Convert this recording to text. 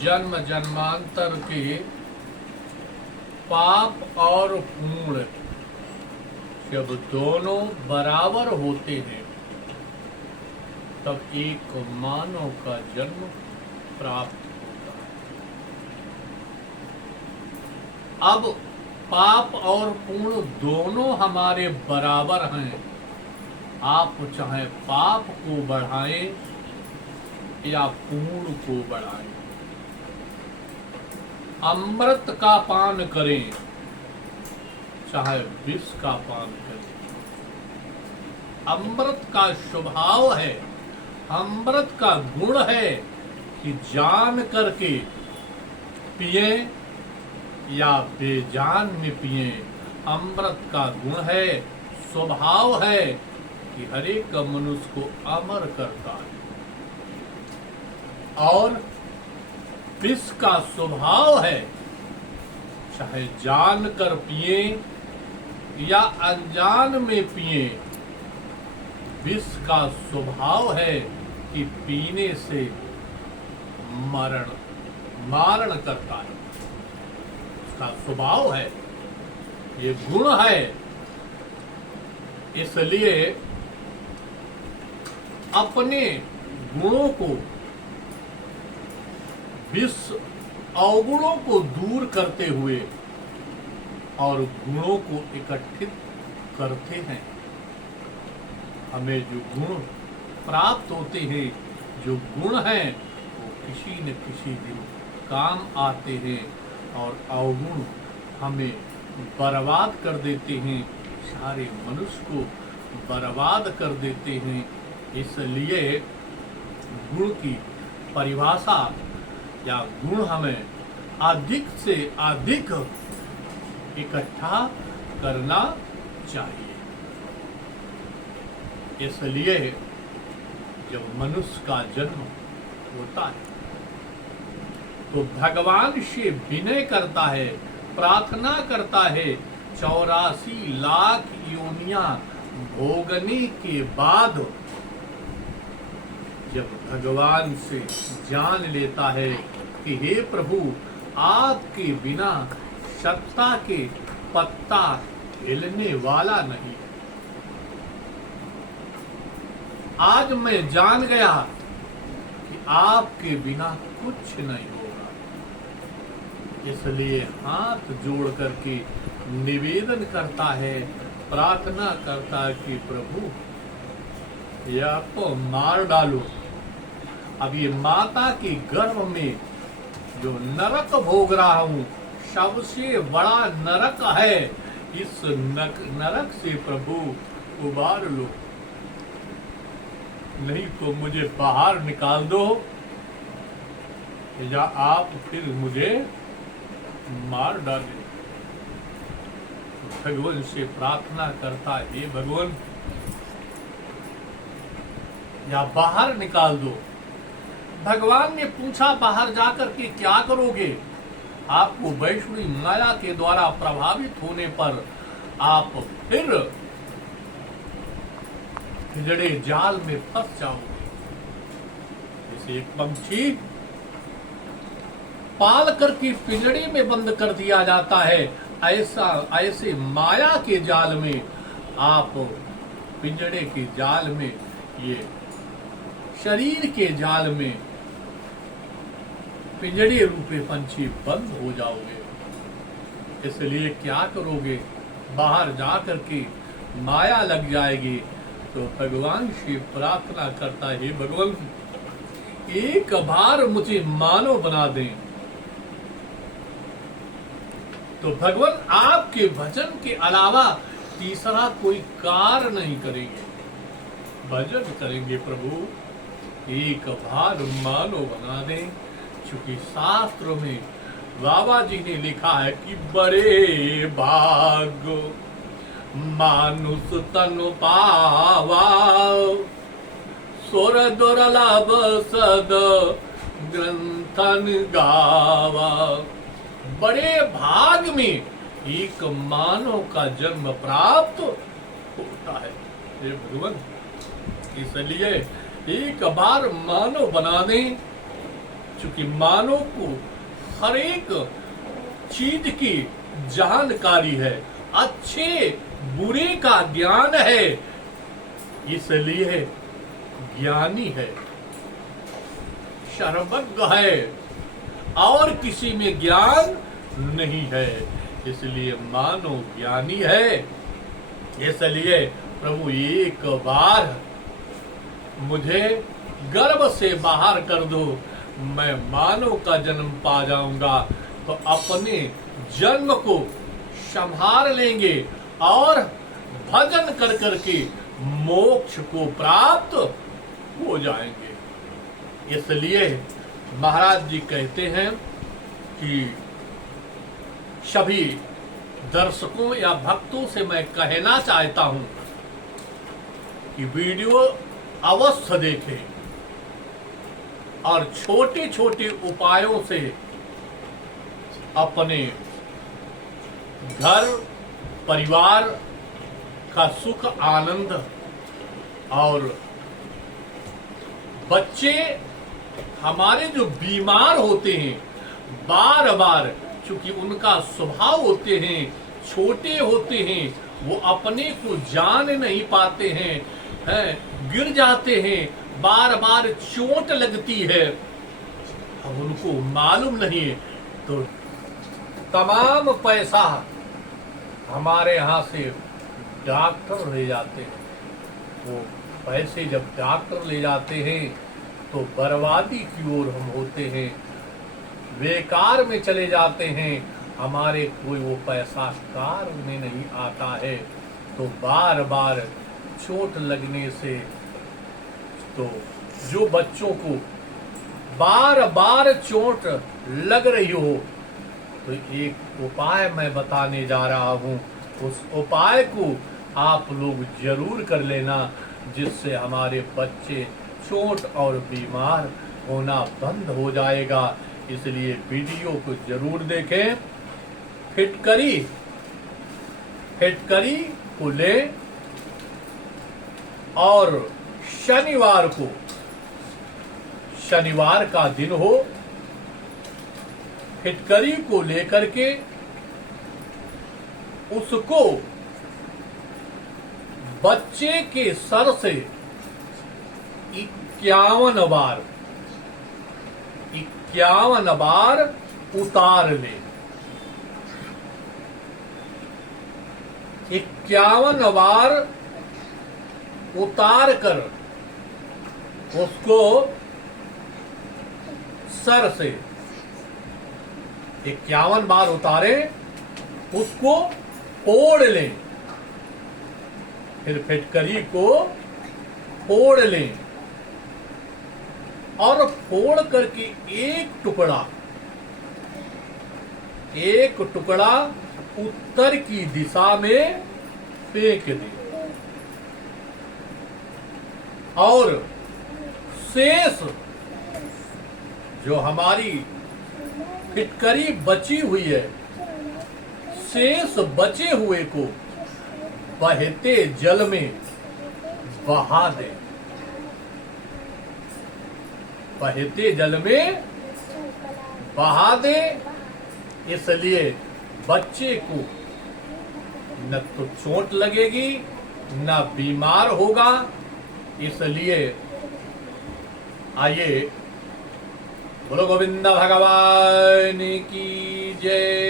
जन्म जन्मांतर के पाप और पुण्य जब दोनों बराबर होते हैं तब एक मानव का जन्म प्राप्त होता है। अब पाप और पुण्य दोनों हमारे बराबर हैं। आप चाहे पाप को बढ़ाएं या पुण्य को बढ़ाएं। अमृत का पान करें चाहे विष का पान करें। अमृत का स्वभाव है, अमृत का गुण है कि जान करके पिए या बेजान में पिए। अमृत का गुण है, स्वभाव है कि हर एक मनुष्य को अमर करता है। और विष का स्वभाव है, चाहे जान कर पिए या अनजान में पिए, विष का स्वभाव है कि पीने से मारण करता है। उसका स्वभाव है, ये गुण है। इसलिए अपने गुणों को, विष अवगुणों को दूर करते हुए और गुणों को इकट्ठित करते हैं। हमें जो गुण प्राप्त होते हैं, जो गुण हैं, वो किसी न किसी दिन काम आते हैं और अवगुण हमें बर्बाद कर देते हैं, सारे मनुष्य को बर्बाद कर देते हैं। इसलिए गुण की परिभाषा या गुण हमें अधिक से अधिक इकट्ठा करना चाहिए। इसलिए जब मनुष्य का जन्म होता है तो भगवान से विनय करता है, प्रार्थना करता है। 84 लाख योनियां भोगने के बाद जब भगवान से जान लेता है कि हे प्रभु, आपके बिना सत्ता के पत्ता हिलने वाला नहीं। आज मैं जान गया कि आपके बिना कुछ नहीं होगा। इसलिए हाथ जोड़ करके निवेदन करता है, प्रार्थना करता है कि प्रभु ये आपको मार डालो। अब ये माता के गर्भ में जो नरक भोग रहा हूं, सबसे बड़ा नरक है। इस नरक से प्रभु उबार लो, नहीं तो मुझे बाहर निकाल दो या आप फिर मुझे मार डाले। भगवान से प्रार्थना करता है, हे भगवान, या बाहर निकाल दो। भगवान ने पूछा, बाहर जाकर के क्या करोगे? आपको वैष्णवी माया के द्वारा प्रभावित होने पर आप फिर पिंजड़े जाल में फंस जाओगे। जैसे एक पंछी पाल करके पिंजड़े में बंद कर दिया जाता है, ऐसे माया के जाल में आप, पिंजड़े के जाल में, ये शरीर के जाल में पिंजड़े रूपे पंछी बंद हो जाओगे। इसलिए क्या करोगे? बाहर जा करके माया लग जाएगी। तो भगवान से प्रार्थना करता है, भगवान एक बार मुझे मानव बना दें। तो भगवान आपके भजन के अलावा तीसरा कोई कार्य नहीं करेंगे, भजन करेंगे। प्रभु एक बार मानव बना दें। चूंकि शास्त्रों में बाबा जी ने लिखा है कि बड़े भाग मानुष तनु पावा, सोर दुर्लभ सद ग्रंथन गावा। बड़े भाग में एक मानव का जन्म प्राप्त होता है। हे भगवान, इसलिए एक बार मानव बना दें चूंकि मानव को हर एक चीज की जानकारी है, अच्छे बुरे का ज्ञान है, इसलिए ज्ञानी है, सर्वज्ञ है, और किसी में ज्ञान नहीं है, इसलिए मानव ज्ञानी है। इसलिए प्रभु एक बार मुझे गर्भ से बाहर कर दो, मैं मानव का जन्म पा जाऊंगा, तो अपने जन्म को संभाल लेंगे और भजन कर करके मोक्ष को प्राप्त हो जाएंगे। इसलिए महाराज जी कहते हैं कि सभी दर्शकों या भक्तों से मैं कहना चाहता हूं कि वीडियो अवश्य देखें और छोटे छोटे उपायों से अपने घर परिवार का सुख आनंद और बच्चे हमारे जो बीमार होते हैं बार बार, चूंकि उनका स्वभाव होते हैं छोटे होते हैं, वो अपने को जान नहीं पाते हैं, गिर जाते हैं, बार बार चोट लगती है, अब उनको मालूम नहीं है, तो तमाम पैसा हमारे यहाँ से डॉक्टर ले जाते हैं। वो पैसे जब डॉक्टर ले जाते हैं तो बर्बादी की ओर हम होते हैं, बेकार में चले जाते हैं, हमारे कोई वो पैसा कार में नहीं आता है, तो बार बार चोट लगने से, तो जो बच्चों को बार बार चोट लग रही हो, तो एक उपाय मैं बताने जा रहा हूँ, उस उपाय को आप लोग जरूर कर लेना, जिससे हमारे बच्चे चोट और बीमार होना बंद हो जाएगा। इसलिए वीडियो को जरूर देखें। फिटकरी को लें और शनिवार का दिन हो, फिटकरी को लेकर के उसको बच्चे के सर से 51 बार उतार ले। 51 बार उतार कर उसको सर से 51 बार उतारे, उसको फोड़ लें, फिर फिटकरी को फोड़ लें और फोड़ करके एक टुकड़ा उत्तर की दिशा में फेंक दें और शेष जो हमारी फिटकरी बची हुई है, शेष बचे हुए को बहते जल में बहा दें, बहते जल में बहा दें। इसलिए बच्चे को न तो चोट लगेगी न बीमार होगा। इसलिए आइए, बोलो गोविंद भगवान की जय।